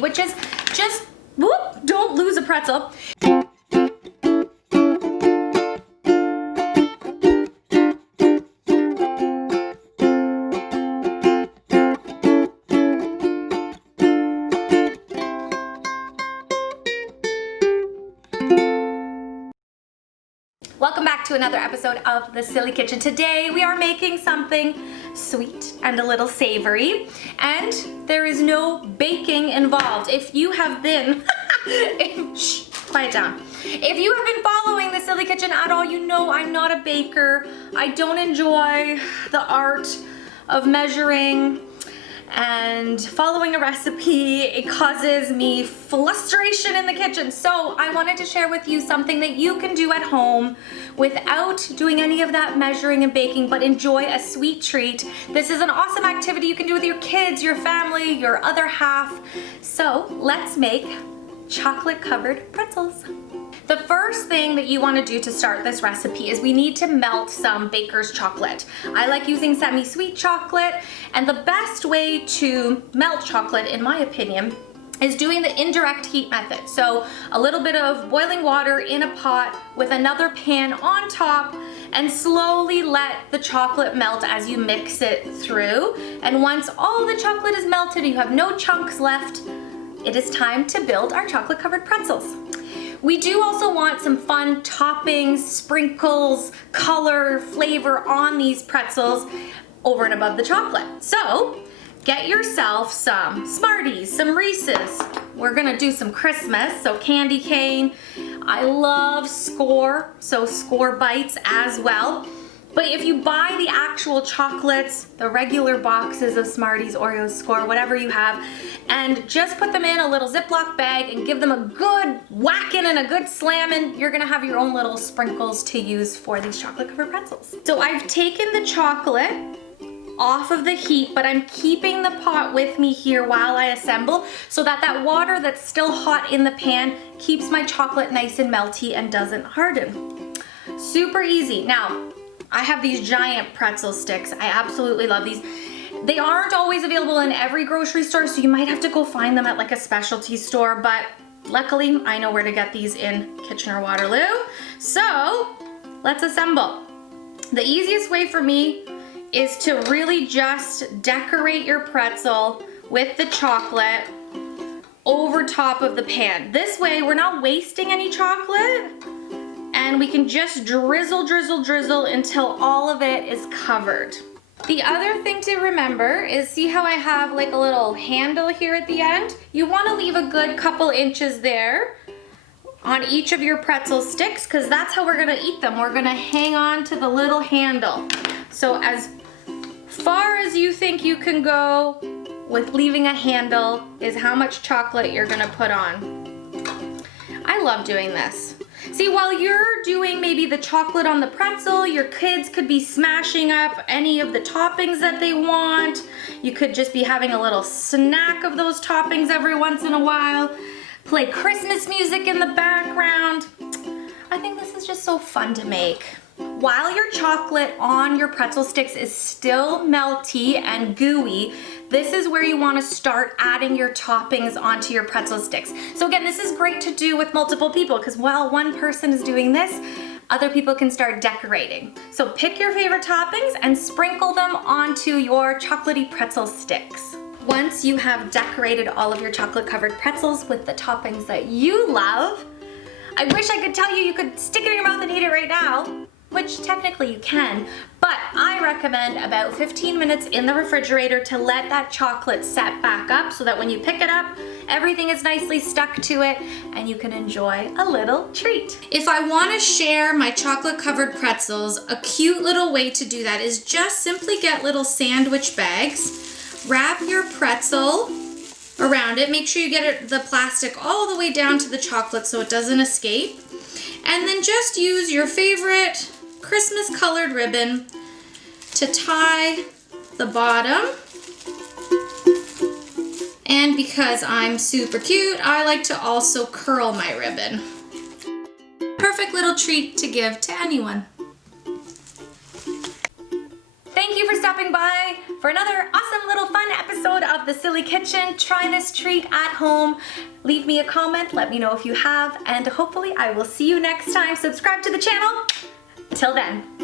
which is just, whoop, don't lose a pretzel. Welcome back to another episode of The Silly Kitchen. Today we are making something sweet and a little savory, and there is no baking involved. If you have been, shh, quiet down. If you have been following The Silly Kitchen at all, you know I'm not a baker. I don't enjoy the art of measuring and following a recipe. It causes me frustration in the kitchen. So I wanted to share with you something that you can do at home without doing any of that measuring and baking, but enjoy a sweet treat. This is an awesome activity you can do with your kids, your family, your other half. So let's make chocolate covered pretzels. The first thing that you want to do to start this recipe is we need to melt some baker's chocolate. I like using semi-sweet chocolate, and the best way to melt chocolate, in my opinion, is doing the indirect heat method. So a little bit of boiling water in a pot with another pan on top, and slowly let the chocolate melt as you mix it through. And once all the chocolate is melted, you have no chunks left, it is time to build our chocolate covered pretzels. We do also want some fun toppings, sprinkles, color, flavor on these pretzels over and above the chocolate. So get yourself some Smarties, some Reese's. We're gonna do some Christmas, so candy cane. I love Score, so Score bites as well. But if you buy the actual chocolates, the regular boxes of Smarties, Oreos, Score, whatever you have, and just put them in a little Ziploc bag and give them a good whacking and a good slamming, you're gonna have your own little sprinkles to use for these chocolate covered pretzels. So I've taken the chocolate off of the heat, but I'm keeping the pot with me here while I assemble so that that water that's still hot in the pan keeps my chocolate nice and melty and doesn't harden. Super easy. Now, I have these giant pretzel sticks. I absolutely love these. They aren't always available in every grocery store, so you might have to go find them at like a specialty store, but luckily I know where to get these in Kitchener-Waterloo. So let's assemble. The easiest way for me is to really just decorate your pretzel with the chocolate over top of the pan. This way we're not wasting any chocolate, and we can just drizzle, drizzle, drizzle until all of it is covered. The other thing to remember is, see how I have like a little handle here at the end? You want to leave a good couple inches there on each of your pretzel sticks, because that's how we're gonna eat them. We're gonna hang on to the little handle. So as far as you think you can go with leaving a handle is how much chocolate you're gonna put on. I love doing this. See, while you're doing maybe the chocolate on the pretzel, your kids could be smashing up any of the toppings that they want. You could just be having a little snack of those toppings every once in a while. Play Christmas music in the background. I think this is just so fun to make. While your chocolate on your pretzel sticks is still melty and gooey, this is where you want to start adding your toppings onto your pretzel sticks. So again, this is great to do with multiple people, because while one person is doing this, other people can start decorating. So pick your favorite toppings and sprinkle them onto your chocolatey pretzel sticks. Once you have decorated all of your chocolate covered pretzels with the toppings that you love, I wish I could tell you you could stick it in your mouth and eat it right now, which technically you can, but I recommend about 15 minutes in the refrigerator to let that chocolate set back up so that when you pick it up, everything is nicely stuck to it and you can enjoy a little treat. If I want to share my chocolate covered pretzels, a cute little way to do that is just simply get little sandwich bags, wrap your pretzel around it, make sure you get the plastic all the way down to the chocolate so it doesn't escape, and then just use your favorite Christmas colored ribbon to tie the bottom. And because I'm super cute, I like to also curl my ribbon. Perfect little treat to give to anyone. Thank you for stopping by for another awesome little fun episode of The Silly Kitchen. Try this treat at home. Leave me a comment, let me know if you have, and hopefully I will see you next time. Subscribe to the channel. Till then.